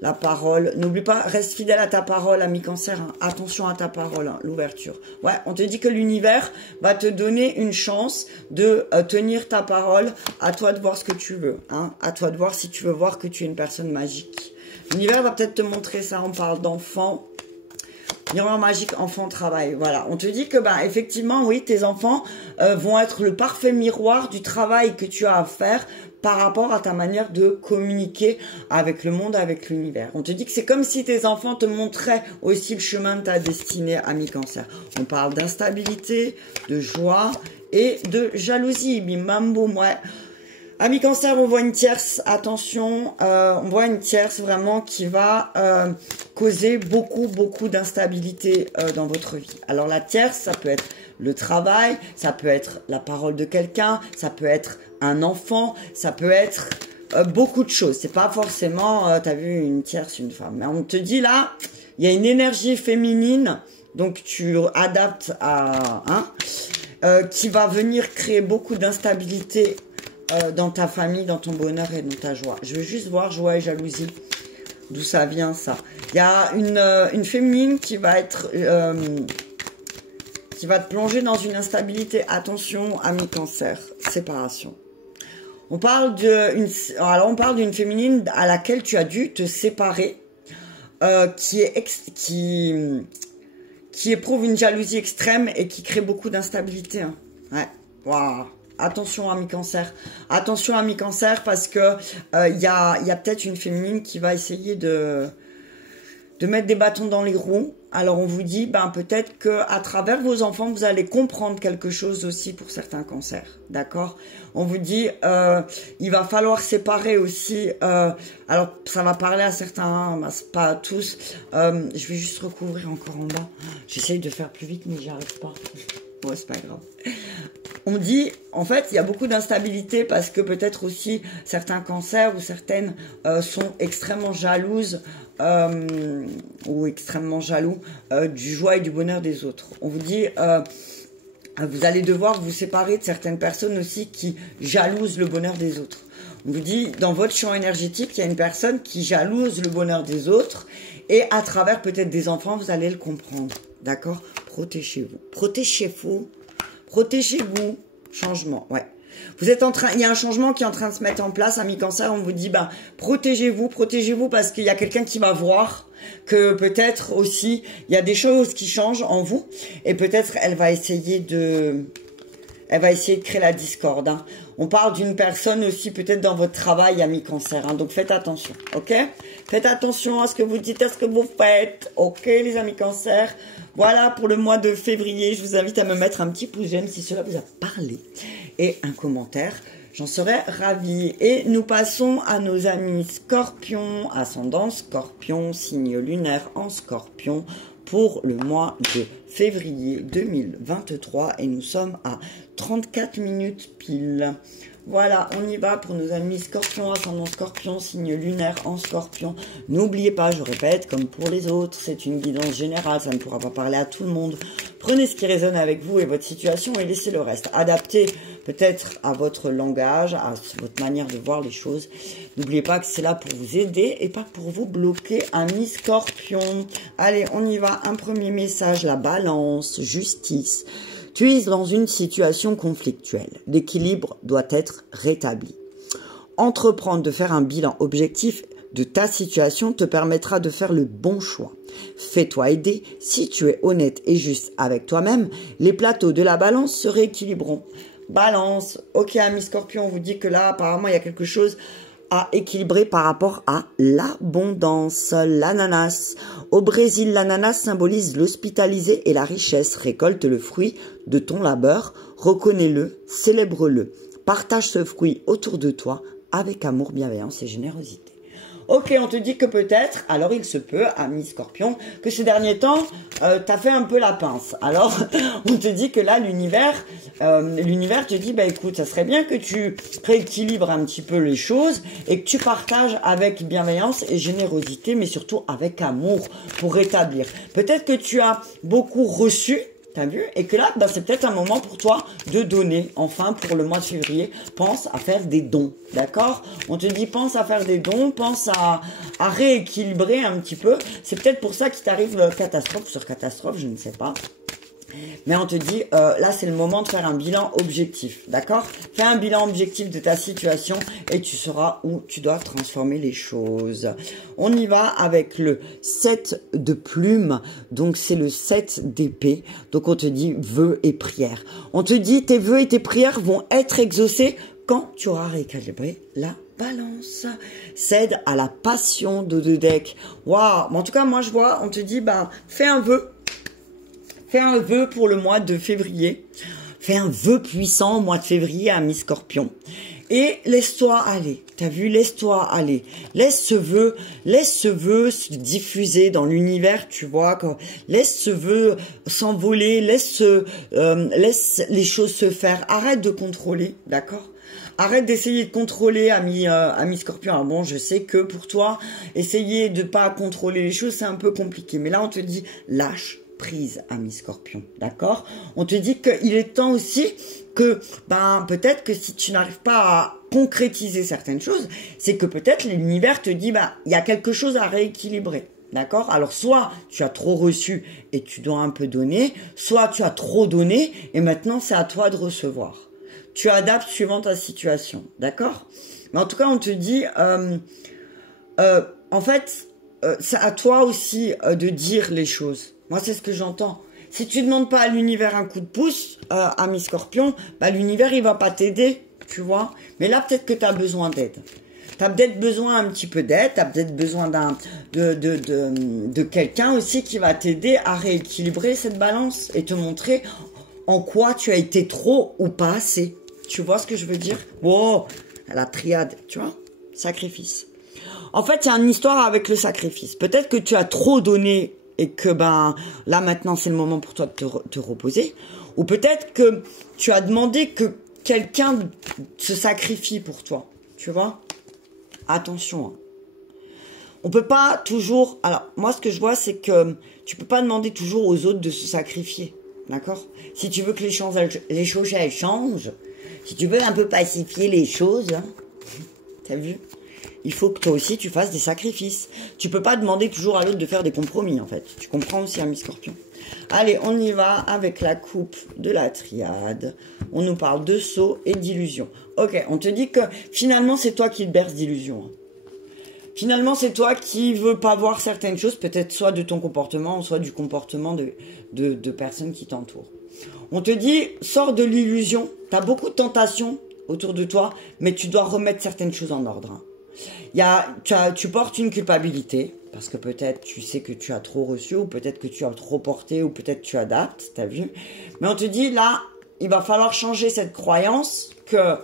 la parole. N'oublie pas, reste fidèle à ta parole, ami Cancer. Hein. Attention à ta parole, hein, l'ouverture. Ouais, on te dit que l'univers va te donner une chance de tenir ta parole. À toi de voir ce que tu veux. Hein. À toi de voir si tu veux voir que tu es une personne magique. L'univers va peut-être te montrer ça. On parle d'enfants. Miroir magique, enfant, travail. Voilà. On te dit que, bah, effectivement, oui, tes enfants vont être le parfait miroir du travail que tu as à faire par rapport à ta manière de communiquer avec le monde, avec l'univers. On te dit que c'est comme si tes enfants te montraient aussi le chemin de ta destinée, ami Cancer. On parle d'instabilité, de joie et de jalousie. Bim bam boum, ouais. Ami Cancer, on voit une tierce, attention, on voit une tierce vraiment qui va causer beaucoup d'instabilité dans votre vie. Alors la tierce, ça peut être le travail, ça peut être la parole de quelqu'un, ça peut être un enfant, ça peut être beaucoup de choses. C'est pas forcément, t'as vu, une tierce, une femme. Mais on te dit là, il y a une énergie féminine, donc tu adaptes à, qui va venir créer beaucoup d'instabilité dans ta famille, dans ton bonheur et dans ta joie. Je veux juste voir joie et jalousie. D'où ça vient, ça. Il y a une féminine qui va être... qui va te plonger dans une instabilité. Attention, ami Cancer. Séparation. On parle d'une féminine à laquelle tu as dû te séparer. Qui éprouve une jalousie extrême et qui crée beaucoup d'instabilité. Hein. Ouais. Waouh. Attention, ami Cancer. Attention, ami Cancer, parce que il y a peut-être une féminine qui va essayer de mettre des bâtons dans les roues. Alors, on vous dit, ben, peut-être que à travers vos enfants, vous allez comprendre quelque chose aussi pour certains cancers. D'accord? On vous dit, il va falloir séparer aussi. Alors, ça va parler à certains, ben, pas à tous. Je vais juste recouvrir encore en bas. J'essaye de faire plus vite, mais j'y arrive pas. Ouais, c'est pas grave. On dit, en fait, il y a beaucoup d'instabilité parce que peut-être aussi certains cancers ou certaines sont extrêmement jalouses ou extrêmement jaloux du joie et du bonheur des autres. On vous dit, vous allez devoir vous séparer de certaines personnes aussi qui jalousent le bonheur des autres. On vous dit, dans votre champ énergétique, il y a une personne qui jalouse le bonheur des autres et à travers peut-être des enfants, vous allez le comprendre. D'accord? Protégez-vous. Protégez-vous. Protégez-vous. Changement, ouais. Vous êtes en train, il y a un changement qui est en train de se mettre en place, ami Cancer, on vous dit, ben, protégez-vous parce qu'il y a quelqu'un qui va voir que peut-être aussi, il y a des choses qui changent en vous, et peut-être elle va essayer de créer la discorde, hein. On parle d'une personne aussi peut-être dans votre travail, ami Cancer, hein, donc faites attention, ok? Faites attention à ce que vous dites, à ce que vous faites, ok les amis Cancer? Voilà pour le mois de février, je vous invite à me mettre un petit pouce j'aime si cela vous a parlé et un commentaire, j'en serais ravie. Et nous passons à nos amis Scorpion, ascendant Scorpion, signe lunaire en Scorpion pour le mois de février 2023 et nous sommes à 34 minutes pile. Voilà, on y va pour nos amis Scorpion, ascendant Scorpion, signe lunaire en Scorpion. N'oubliez pas, je répète, comme pour les autres, c'est une guidance générale, ça ne pourra pas parler à tout le monde. Prenez ce qui résonne avec vous et votre situation et laissez le reste. Adaptez peut-être à votre langage, à votre manière de voir les choses. N'oubliez pas que c'est là pour vous aider et pas pour vous bloquer, amis Scorpion. Allez, on y va. Un premier message, la balance, justice. Tu es dans une situation conflictuelle. L'équilibre doit être rétabli. Entreprendre de faire un bilan objectif de ta situation te permettra de faire le bon choix. Fais-toi aider. Si tu es honnête et juste avec toi-même, les plateaux de la balance se rééquilibreront. Balance. Ok, ami Scorpion, on vous dit que là, apparemment, il y a quelque chose à équilibrer par rapport à l'abondance. L'ananas. Au Brésil, l'ananas symbolise l'hospitalité et la richesse. Récolte le fruit de ton labeur. Reconnais-le, célèbre-le. Partage ce fruit autour de toi avec amour, bienveillance et générosité. Ok, on te dit que peut-être, alors il se peut, ami Scorpion, que ces derniers temps, t'as fait un peu la pince. Alors, on te dit que là, l'univers te dit, bah écoute, ça serait bien que tu rééquilibres un petit peu les choses et que tu partages avec bienveillance et générosité, mais surtout avec amour pour rétablir. Peut-être que tu as beaucoup reçu. T'as vu? Et que là, bah, c'est peut-être un moment pour toi de donner. Enfin, pour le mois de février, pense à faire des dons. D'accord? On te dit, pense à faire des dons, pense à rééquilibrer un petit peu. C'est peut-être pour ça qu'il t'arrive catastrophe sur catastrophe, je ne sais pas. Mais on te dit, là, c'est le moment de faire un bilan objectif. D'accord? Fais un bilan objectif de ta situation et tu sauras où tu dois transformer les choses. On y va avec le 7 de plumes. Donc, c'est le 7 d'épée. Donc, on te dit vœux et prières. On te dit, tes vœux et tes prières vont être exaucés quand tu auras rééquilibré la balance. Cède à la passion de deck. Waouh! En tout cas, moi, je vois, on te dit, bah, fais un vœu. Fais un vœu pour le mois de février. Fais un vœu puissant au mois de février, ami Scorpion. Et laisse-toi aller. T'as vu, laisse-toi aller. Laisse ce vœu se diffuser dans l'univers, tu vois. Laisse ce vœu s'envoler. Laisse les choses se faire. Arrête de contrôler, d'accord? Arrête d'essayer de contrôler, ami Scorpion. Alors bon, je sais que pour toi, essayer de pas contrôler les choses, c'est un peu compliqué. Mais là, on te dit, lâche prise, ami Scorpion, d'accord? On te dit qu'il est temps aussi que, ben, peut-être que si tu n'arrives pas à concrétiser certaines choses, c'est que peut-être l'univers te dit, ben, il y a quelque chose à rééquilibrer, d'accord? Alors, soit tu as trop reçu et tu dois un peu donner, soit tu as trop donné et maintenant c'est à toi de recevoir. Tu adaptes suivant ta situation, d'accord? Mais en tout cas, on te dit, en fait, c'est à toi aussi de dire les choses. Moi, c'est ce que j'entends. Si tu ne demandes pas à l'univers un coup de pouce, ami Scorpion, bah, l'univers, il va pas t'aider, tu vois. Mais là, peut-être que tu as besoin d'aide. Tu as peut-être besoin un petit peu d'aide, tu as peut-être besoin de quelqu'un aussi qui va t'aider à rééquilibrer cette balance et te montrer en quoi tu as été trop ou pas assez. Tu vois ce que je veux dire? Wow, la triade, tu vois, sacrifice. En fait, il y a une histoire avec le sacrifice. Peut-être que tu as trop donné et que ben là maintenant c'est le moment pour toi de te reposer. Ou peut-être que tu as demandé que quelqu'un se sacrifie pour toi. Tu vois? Attention. Hein. On peut pas toujours... Alors, moi ce que je vois c'est que tu peux pas demander toujours aux autres de se sacrifier. D'accord? Si tu veux que les choses elles changent, si tu veux un peu pacifier les choses, hein, t'as vu? Il faut que toi aussi tu fasses des sacrifices. Tu peux pas demander toujours à l'autre de faire des compromis en fait. Tu comprends aussi, ami Scorpion. Allez, on y va avec la coupe de la triade. On nous parle de saut et d'illusion. Ok, on te dit que finalement c'est toi qui te berce d'illusion. Hein. Finalement c'est toi qui veux pas voir certaines choses, peut-être soit de ton comportement, soit du comportement de personnes qui t'entourent. On te dit, sors de l'illusion. Tu as beaucoup de tentations autour de toi, mais tu dois remettre certaines choses en ordre. Hein. Tu portes une culpabilité, parce que peut-être tu sais que tu as trop reçu, ou peut-être que tu as trop porté, ou peut-être tu adaptes, t'as vu. Mais on te dit, là, il va falloir changer cette croyance que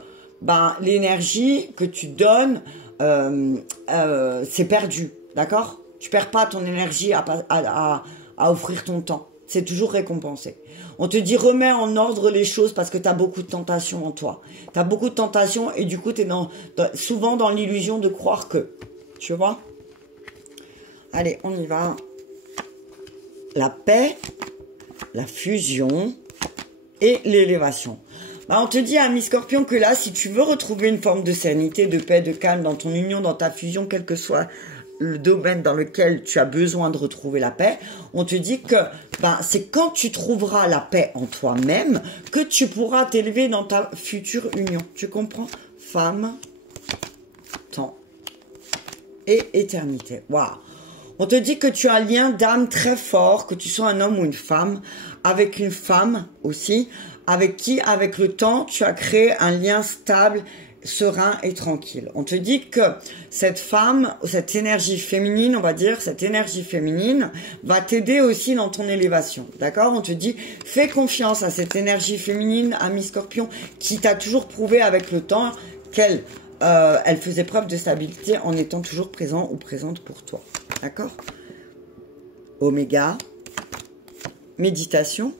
ben, l'énergie que tu donnes, c'est perdu, d'accord? Tu perds pas ton énergie à offrir ton temps. C'est toujours récompensé. On te dit remets en ordre les choses parce que tu as beaucoup de tentations en toi. Tu as beaucoup de tentations et du coup tu es souvent dans l'illusion de croire que. Tu vois? Allez, on y va. La paix, la fusion et l'élévation. Bah, on te dit, ami Scorpion, que là, si tu veux retrouver une forme de sérénité, de paix, de calme dans ton union, dans ta fusion, quel que soit le domaine dans lequel tu as besoin de retrouver la paix, on te dit que ben, c'est quand tu trouveras la paix en toi-même que tu pourras t'élever dans ta future union. Tu comprends? Femme, temps et éternité. Waouh. On te dit que tu as un lien d'âme très fort, que tu sois un homme ou une femme, avec une femme aussi, avec qui, avec le temps, tu as créé un lien stable, serein et tranquille. On te dit que cette femme, cette énergie féminine, on va dire, cette énergie féminine va t'aider aussi dans ton élévation. D'accord? On te dit, fais confiance à cette énergie féminine, ami Scorpion, qui t'a toujours prouvé avec le temps qu'elle elle faisait preuve de stabilité en étant toujours présent ou présente pour toi. D'accord? Oméga, méditation,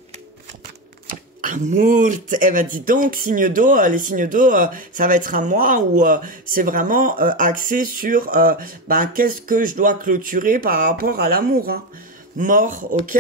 amour. Eh ben dis donc, signe d'eau, les signes d'eau, ça va être un mois où c'est vraiment axé sur qu'est-ce que je dois clôturer par rapport à l'amour. Hein. Mort, ok?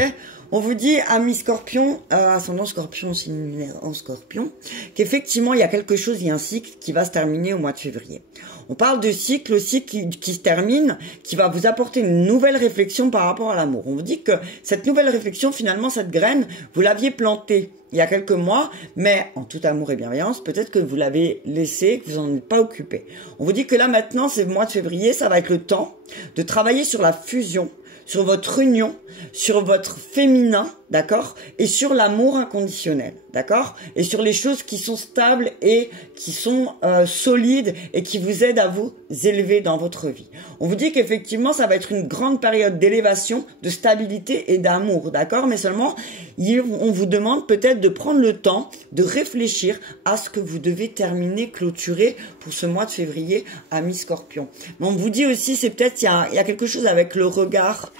On vous dit, ami Scorpion, ascendant Scorpion, signe lunaire en Scorpion, qu'effectivement, il y a quelque chose, il y a un cycle qui va se terminer au mois de février. On parle de cycle aussi qui se termine, qui va vous apporter une nouvelle réflexion par rapport à l'amour. On vous dit que cette nouvelle réflexion, finalement, cette graine, vous l'aviez plantée il y a quelques mois, mais en tout amour et bienveillance, peut-être que vous l'avez laissée, que vous n'en êtes pas occupé. On vous dit que là, maintenant, c'est le mois de février, ça va être le temps de travailler sur la fusion, sur votre union, sur votre féminin, d'accord, et sur l'amour inconditionnel, d'accord, et sur les choses qui sont stables et qui sont solides et qui vous aident à vous élever dans votre vie. On vous dit qu'effectivement, ça va être une grande période d'élévation, de stabilité et d'amour, d'accord, mais seulement, on vous demande peut-être de prendre le temps de réfléchir à ce que vous devez terminer, clôturer pour ce mois de février, ami Scorpion. Mais on vous dit aussi, c'est peut-être, il y a quelque chose avec le regard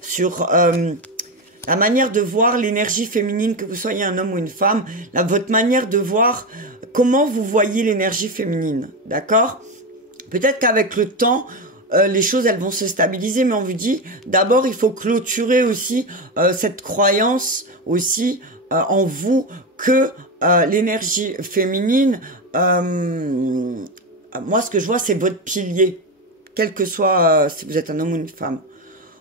sur la manière de voir l'énergie féminine, que vous soyez un homme ou une femme, votre manière de voir comment vous voyez l'énergie féminine, d'accord? Peut-être qu'avec le temps, les choses, elles vont se stabiliser, mais on vous dit, d'abord, il faut clôturer aussi cette croyance aussi en vous que l'énergie féminine, moi, ce que je vois, c'est votre pilier, quel que soit si vous êtes un homme ou une femme.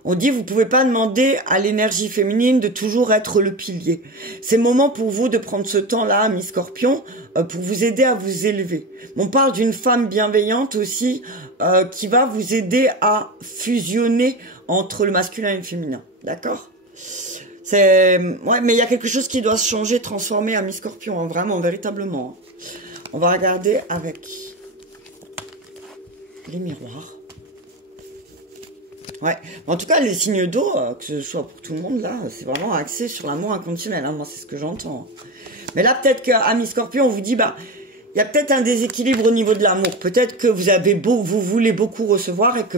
On dit, vous pouvez pas demander à l'énergie féminine de toujours être le pilier. C'est le moment pour vous de prendre ce temps-là, mi Scorpion, pour vous aider à vous élever. On parle d'une femme bienveillante aussi, qui va vous aider à fusionner entre le masculin et le féminin. D'accord? Ouais, mais il y a quelque chose qui doit se changer, transformer à mi Scorpion, hein, vraiment, véritablement. On va regarder avec les miroirs. Ouais. En tout cas, les signes d'eau, que ce soit pour tout le monde, là, c'est vraiment axé sur l'amour inconditionnel. Hein. Moi, c'est ce que j'entends. Mais là, peut-être qu'à mi-Scorpion, on vous dit, il y a peut-être un déséquilibre au niveau de l'amour. Peut-être que vous voulez beaucoup recevoir et que,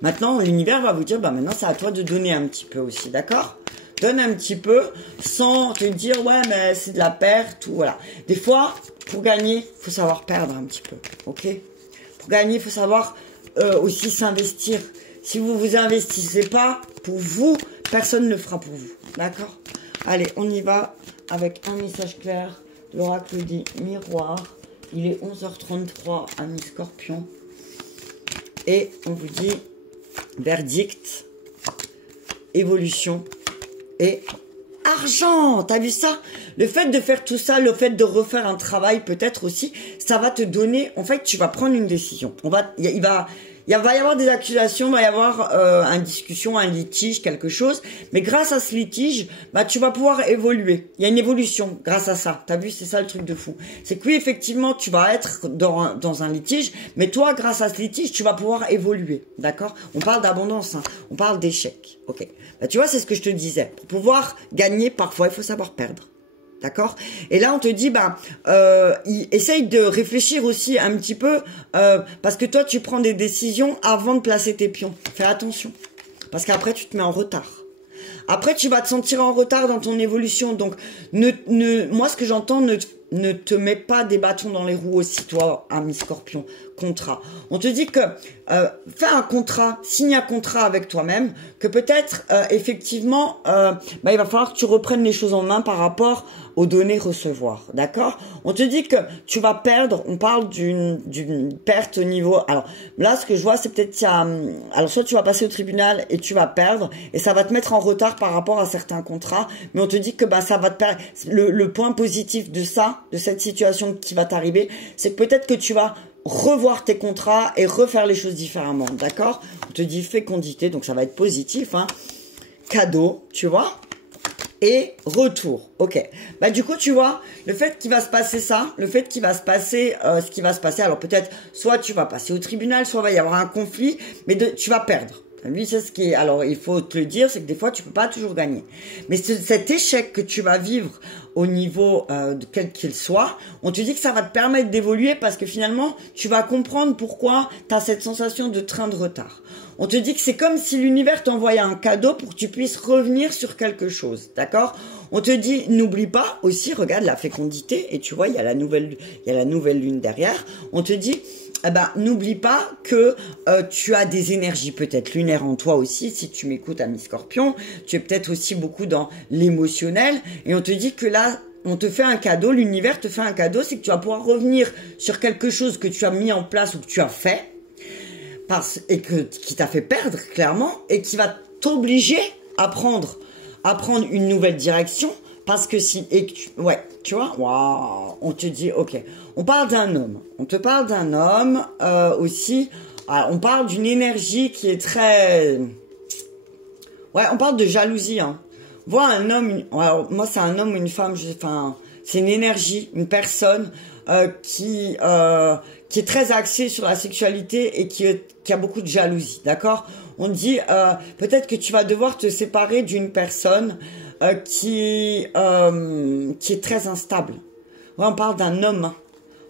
maintenant, l'univers va vous dire, maintenant, c'est à toi de donner un petit peu aussi, d'accord? Donne un petit peu sans te dire, ouais, mais c'est de la perte ou voilà. Des fois, pour gagner, il faut savoir perdre un petit peu, ok? Pour gagner, il faut savoir aussi s'investir. Si vous vous investissez pas pour vous, personne ne le fera pour vous. D'accord? Allez, on y va avec un message clair. L'oracle dit miroir. Il est 11h33 à mi-Scorpion. Et on vous dit verdict, évolution et argent. T'as vu ça? Le fait de faire tout ça, le fait de refaire un travail peut-être aussi, ça va te donner, en fait, tu vas prendre une décision. Il va y avoir des accusations, il va y avoir une discussion, un litige, quelque chose. Mais grâce à ce litige, tu vas pouvoir évoluer. Il y a une évolution grâce à ça. T'as vu, c'est ça le truc de fou. C'est que oui, effectivement, tu vas être dans un litige, mais toi, grâce à ce litige, tu vas pouvoir évoluer. D'accord? On parle d'abondance, hein. On parle d'échec. Ok. Tu vois, c'est ce que je te disais. Pour pouvoir gagner, parfois, il faut savoir perdre. D'accord? Et là, on te dit, essaye de réfléchir aussi un petit peu, parce que toi, tu prends des décisions avant de placer tes pions. Fais attention. Parce qu'après, tu te mets en retard. Après, tu vas te sentir en retard dans ton évolution. Donc, moi, ce que j'entends, ne te mets pas des bâtons dans les roues aussi, toi, ami Scorpion. Contrat. On te dit que fais un contrat, signe un contrat avec toi-même, que peut-être, effectivement, il va falloir que tu reprennes les choses en main par rapport aux données recevoir. D'accord? On te dit que tu vas perdre, on parle d'une perte au niveau... Alors, là, ce que je vois, c'est peut-être... Alors, soit tu vas passer au tribunal et tu vas perdre, et ça va te mettre en retard par rapport à certains contrats, mais on te dit que ça va te perdre. Le point positif de ça, de cette situation qui va t'arriver, c'est que peut-être que tu vas revoir tes contrats et refaire les choses différemment, d'accord? On te dit fécondité, donc ça va être positif, hein. Cadeau, tu vois? Et retour, ok. Bah du coup, tu vois, le fait qu'il va se passer ça, le fait qu'il va se passer ce qui va se passer, alors peut-être, soit tu vas passer au tribunal, soit il va y avoir un conflit, mais tu vas perdre. Lui, c'est ce qui est... Alors, il faut te le dire, c'est que des fois, tu peux pas toujours gagner. Mais cet échec que tu vas vivre au niveau de quel qu'il soit, on te dit que ça va te permettre d'évoluer parce que finalement, tu vas comprendre pourquoi tu as cette sensation de train de retard. On te dit que c'est comme si l'univers t'envoyait un cadeau pour que tu puisses revenir sur quelque chose, d'accord? On te dit, n'oublie pas aussi, regarde la fécondité, et tu vois, il y a la nouvelle lune derrière. On te dit... Eh ben, n'oublie pas que tu as des énergies peut-être lunaires en toi aussi, si tu m'écoutes, ami Scorpion. Tu es peut-être aussi beaucoup dans l'émotionnel. Et on te dit que là, on te fait un cadeau, l'univers te fait un cadeau, c'est que tu vas pouvoir revenir sur quelque chose que tu as mis en place ou que tu as fait, qui t'a fait perdre, clairement, et qui va t'obliger à prendre une nouvelle direction. Parce que si, ouais, tu vois, waouh, on te dit, ok, on parle d'un homme, on te parle d'un homme aussi, alors, on parle d'une énergie qui est très, ouais, on parle de jalousie, hein. On voit un homme, alors moi c'est un homme ou une femme, enfin, c'est une énergie, une personne qui est très axée sur la sexualité et qui a beaucoup de jalousie, d'accord? On dit, peut-être que tu vas devoir te séparer d'une personne qui est très instable. Ouais, on parle d'un homme. Hein.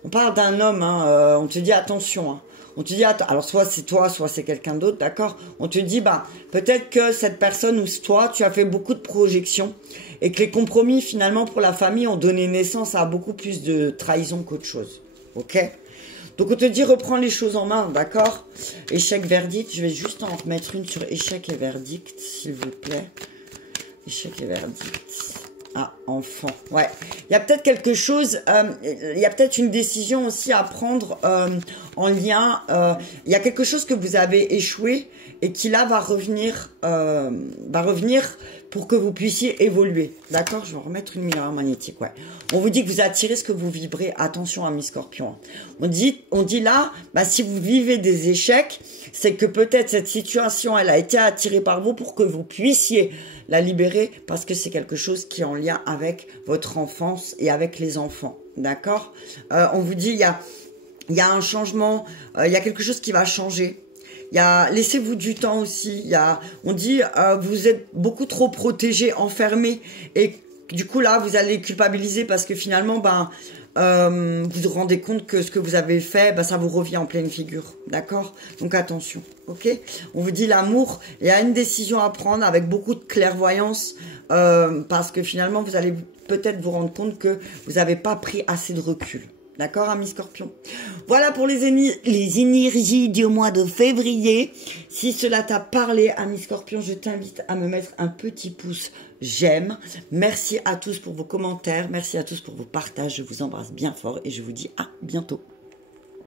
On parle d'un homme. Hein, on te dit attention. Hein. On te dit attends. Alors soit c'est toi, soit c'est quelqu'un d'autre, d'accord? On te dit bah peut-être que cette personne ou toi, tu as fait beaucoup de projections et que les compromis finalement pour la famille ont donné naissance à beaucoup plus de trahison qu'autre chose. Ok? Donc on te dit reprends les choses en main, d'accord? Échec, verdict. Je vais juste en remettre une sur échec et verdict, s'il vous plaît. Échec et verdict. Ah, enfant. Ouais. Il y a peut-être quelque chose, il y a peut-être une décision aussi à prendre en lien. Il y a quelque chose que vous avez échoué et qui là va revenir pour que vous puissiez évoluer. D'accord? Je vais remettre une miroir magnétique. Ouais. On vous dit que vous attirez ce que vous vibrez. Attention, ami Scorpion. On dit là, bah, si vous vivez des échecs, c'est que peut-être cette situation, elle a été attirée par vous pour que vous puissiez la libérer parce que c'est quelque chose qui est en lien avec votre enfance et avec les enfants. D'accord? On vous dit, il y a un changement, il y a quelque chose qui va changer. Laissez-vous du temps aussi. On dit, vous êtes beaucoup trop protégé, enfermé, et du coup là, vous allez culpabiliser parce que finalement, vous vous rendez compte que ce que vous avez fait, ça vous revient en pleine figure, d'accord? Donc attention, ok? On vous dit l'amour, il y a une décision à prendre avec beaucoup de clairvoyance, parce que finalement, vous allez peut-être vous rendre compte que vous n'avez pas pris assez de recul. D'accord, ami Scorpion? Voilà pour les énergies du mois de février. Si cela t'a parlé, ami Scorpion, je t'invite à me mettre un petit pouce j'aime. Merci à tous pour vos commentaires. Merci à tous pour vos partages. Je vous embrasse bien fort et je vous dis à bientôt.